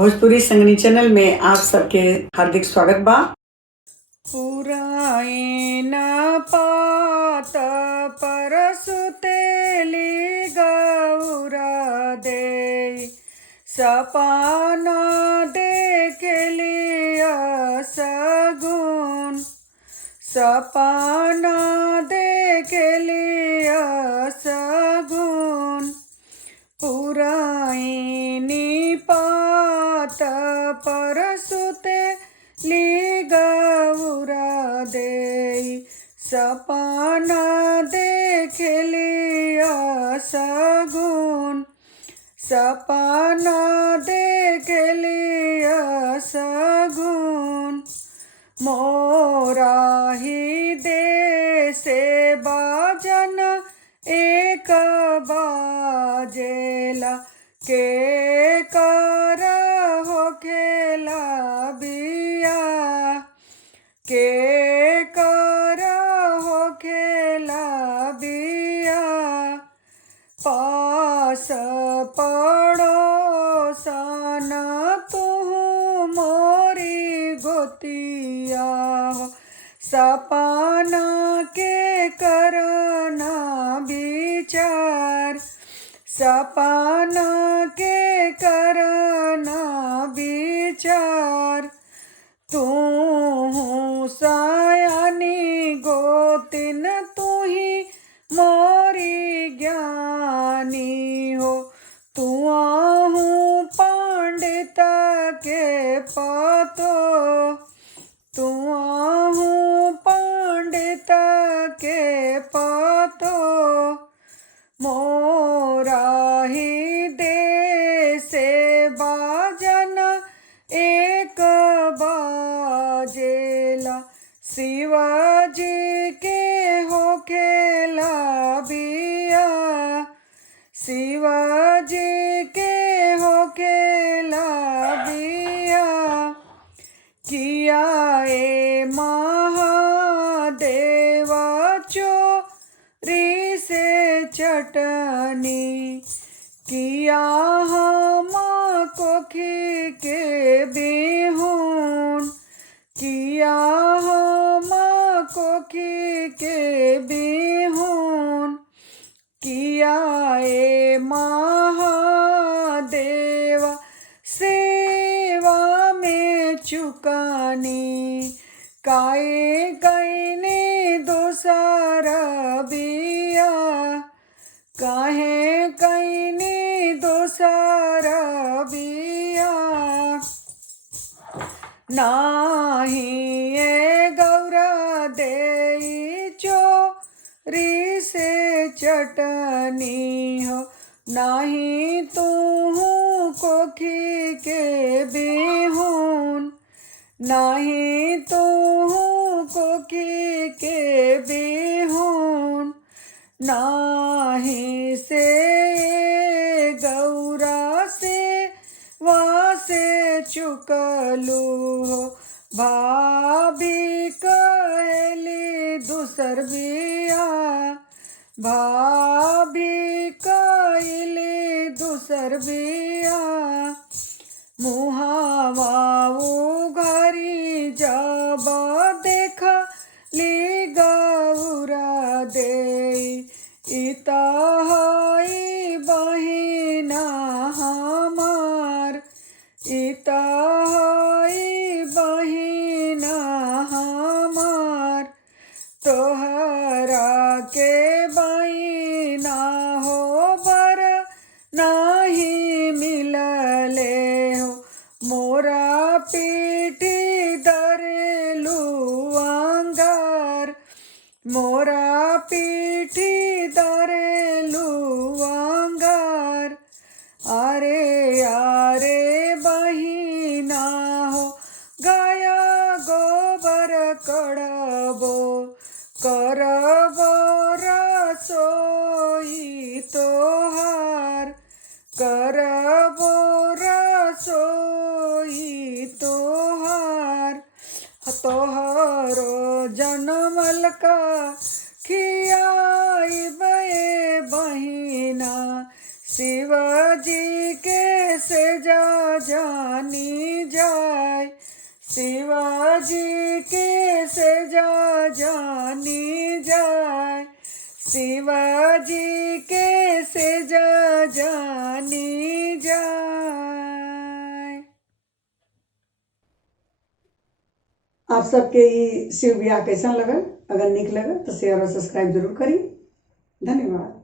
Bhojpuri संगनी channel में आप सबके हार्दिक स्वागत बा। पुराइन पात परसुतेली गौरा दे सपना देखलिया सगुन सपना देखलिया सगुन पुराइनी पात परसुतेली गौरा दे सपना देखलिया सगुन सपना देखलिया सगुन मोरा ही देसे बाजन एक बाजेला के कर हो खेला बिया के कर हो खेला बिया पास पड़ोसन तू मोरी गोतिया हो सपना के करना विचार सपना के करना विचार तू सयानी गोतिन तू ही मोरी ज्ञानी हो तू आहूँ पंडित के पतो तू आहूँ पंडित के पतो मोरा ही देसे बाजन एक बाजेला शिवाजी के हो खेला बिया शिवाजी के हो खेला बिया किया ए महादेव चोरी से चटनी किया हम कोखी के बिहुन किया हम कोखी के बिहुन किया ए महादेव सेवा में चुकानी काए कईने दोसर बिया काहे कईने दोसर बिया नाही ए गौरा देई चोरी से चटनी हो नाही तू कोखी के बिहुन नाही तू कोखी के बिहुन नाही से गौरा से वासे चुकलू हो भाभी कहली दूसर बिया भाभी कहली दूसर बिया मुहावा घरी जब देख ली गौरा दे इता हई बहिना हमार इता हई बहिना हमार तोहरा के बहिना हो बर नाही मिलले हो मोरा पीठी दरेलू अंगार मोरा पीठी दरेलू अंगार अरे यारे बहिना हो गाया गोबर कड़बो करबो रसोई तोहार करबो रसोई तोहार तोहरो जनमल का खियाई बे बहिना शिवाजी के सेजा जानी जाय, शिवाजी के सेजा जानी जाय, शिवाजी के सेजा जानी जाय। आप सबके ई शिव बियाह कैसा लगल? अगर निक लगल तो शेयर और सब्सक्राइब जरूर करी। धन्यवाद।